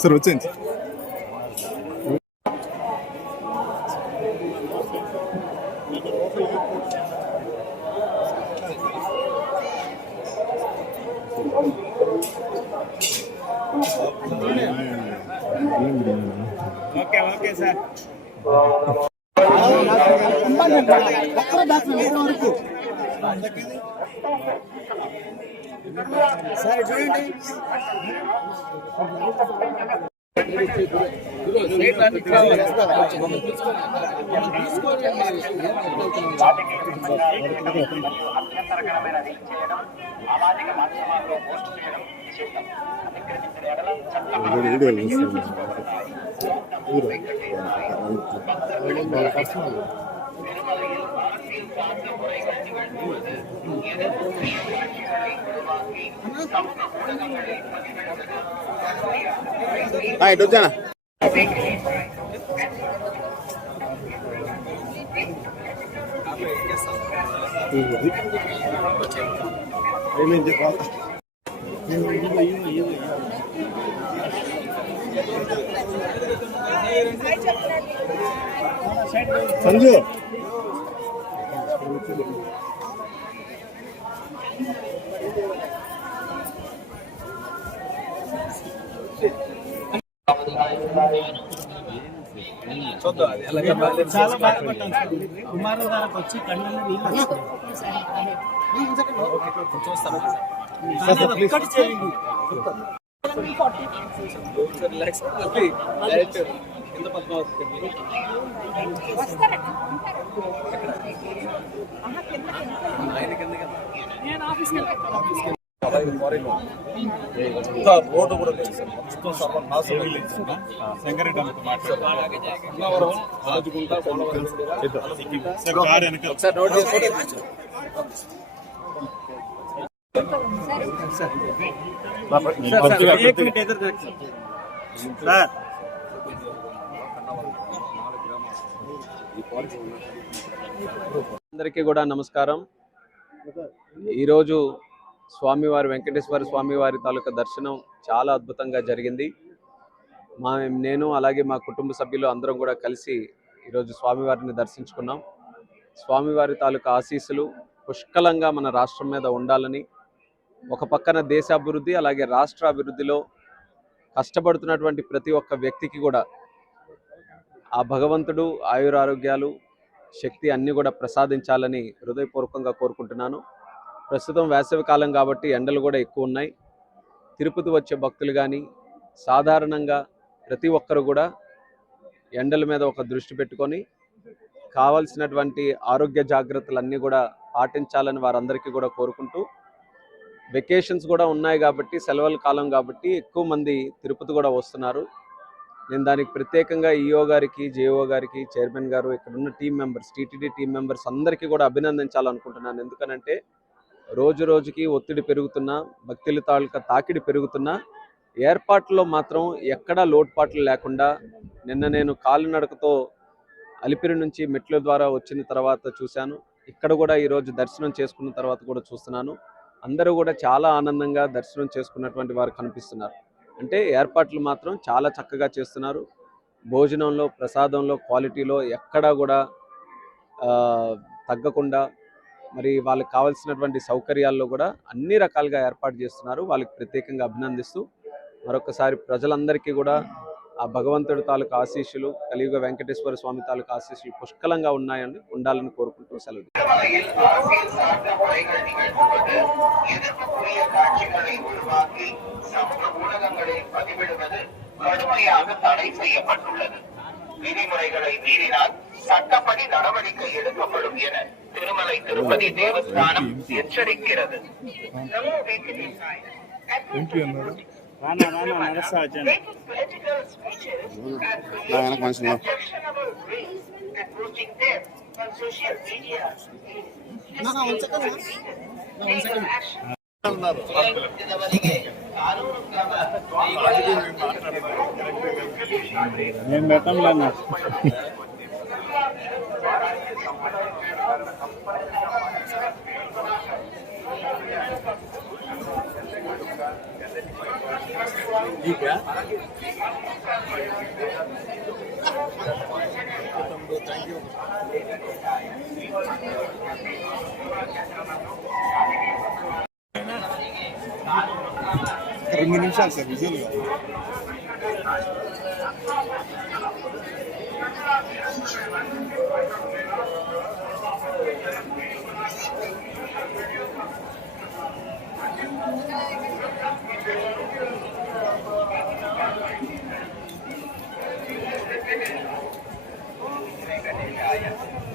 Sir వచ్చేయండి. Okay okay sir. Sir చూడండి. ఇటు వచ్చానా సంజు చాలా బాధపడ్డాం సార్. కుమారు గారికి వచ్చి కళ్ళు నీళ్ళు రోడ్డు కూడా లేదు సార్. మొత్తం సభ నాశనం లేదు. శంకరెడ్డి అంత మాట్లాడుతున్నారు. అందరికీ కూడా నమస్కారం. ఈరోజు స్వామివారి వెంకటేశ్వర స్వామివారి తాలూకా దర్శనం చాలా అద్భుతంగా జరిగింది. నేను అలాగే మా కుటుంబ సభ్యులు అందరం కూడా కలిసి ఈరోజు స్వామివారిని దర్శించుకున్నాం. స్వామివారి తాలూకా ఆశీస్సులు పుష్కలంగా మన రాష్ట్రం మీద ఉండాలని, ఒక పక్కన దేశ అభివృద్ధి అలాగే రాష్ట్ర అభివృద్ధిలో కష్టపడుతున్నటువంటి ప్రతి ఒక్క వ్యక్తికి కూడా ఆ భగవంతుడు ఆయురారోగ్యాలు శక్తి అన్నీ కూడా ప్రసాదించాలని హృదయపూర్వకంగా కోరుకుంటున్నాను. ప్రస్తుతం వేసవి కాలం కాబట్టి ఎండలు కూడా ఎక్కువ ఉన్నాయి. తిరుపతి వచ్చే భక్తులు కానీ సాధారణంగా ప్రతి ఒక్కరు కూడా ఎండల మీద ఒక దృష్టి పెట్టుకొని కావాల్సినటువంటి ఆరోగ్య జాగ్రత్తలన్నీ కూడా పాటించాలని వారందరికీ కూడా కోరుకుంటూ, వెకేషన్స్ కూడా ఉన్నాయి కాబట్టి సెలవుల కాలం కాబట్టి ఎక్కువ మంది తిరుపతి కూడా వస్తున్నారు. నేను దానికి ప్రత్యేకంగా ఈఓ గారికి, జేఓ గారికి, చైర్మన్ గారు, ఇక్కడ ఉన్న team members, TTD team members అందరికీ కూడా అభినందించాలనుకుంటున్నాను. ఎందుకనంటే రోజు రోజుకి ఒత్తిడి పెరుగుతున్నా, భక్తుల తాలూకా తాకిడి పెరుగుతున్నా, ఏర్పాట్లలో మాత్రం ఎక్కడా లోటుపాట్లు లేకుండా నిన్న నేను కాలినడకతో అలిపిరి నుంచి మెట్ల ద్వారా వచ్చిన తర్వాత చూశాను. ఇక్కడ కూడా ఈరోజు దర్శనం చేసుకున్న తర్వాత కూడా చూస్తున్నాను. అందరూ కూడా చాలా ఆనందంగా దర్శనం చేసుకున్నటువంటి వారు కనిపిస్తున్నారు. అంటే ఏర్పాట్లు మాత్రం చాలా చక్కగా చేస్తున్నారు. భోజనంలో, ప్రసాదంలో, క్వాలిటీలో ఎక్కడా కూడా తగ్గకుండా మరి వాళ్ళకి కావాల్సినటువంటి సౌకర్యాల్లో కూడా అన్ని రకాలుగా ఏర్పాటు చేస్తున్నారు. వాళ్ళకి ప్రత్యేకంగా అభినందిస్తూ మరొకసారి ప్రజలందరికీ కూడా ఆ భగవంతుడి తాలూకా ఆశీస్సులు, కలియుగ వెంకటేశ్వర స్వామి తాలూకా ఆశీస్సులు పుష్కలంగా ఉండాలని కోరుకుంటూ సెలవు. விதிமுறைகளை மீறினால் சட்டப்படி நடவடிக்கை எடுக்கப்படும் என திருமலை திருப்பதி தேவஸ்தானம் எச்சரிக்கிறது. నేను పెట్టంలే. రెండు నిమిషాలు సార్ విజువల్ శ్రీ వెంకటేశాయ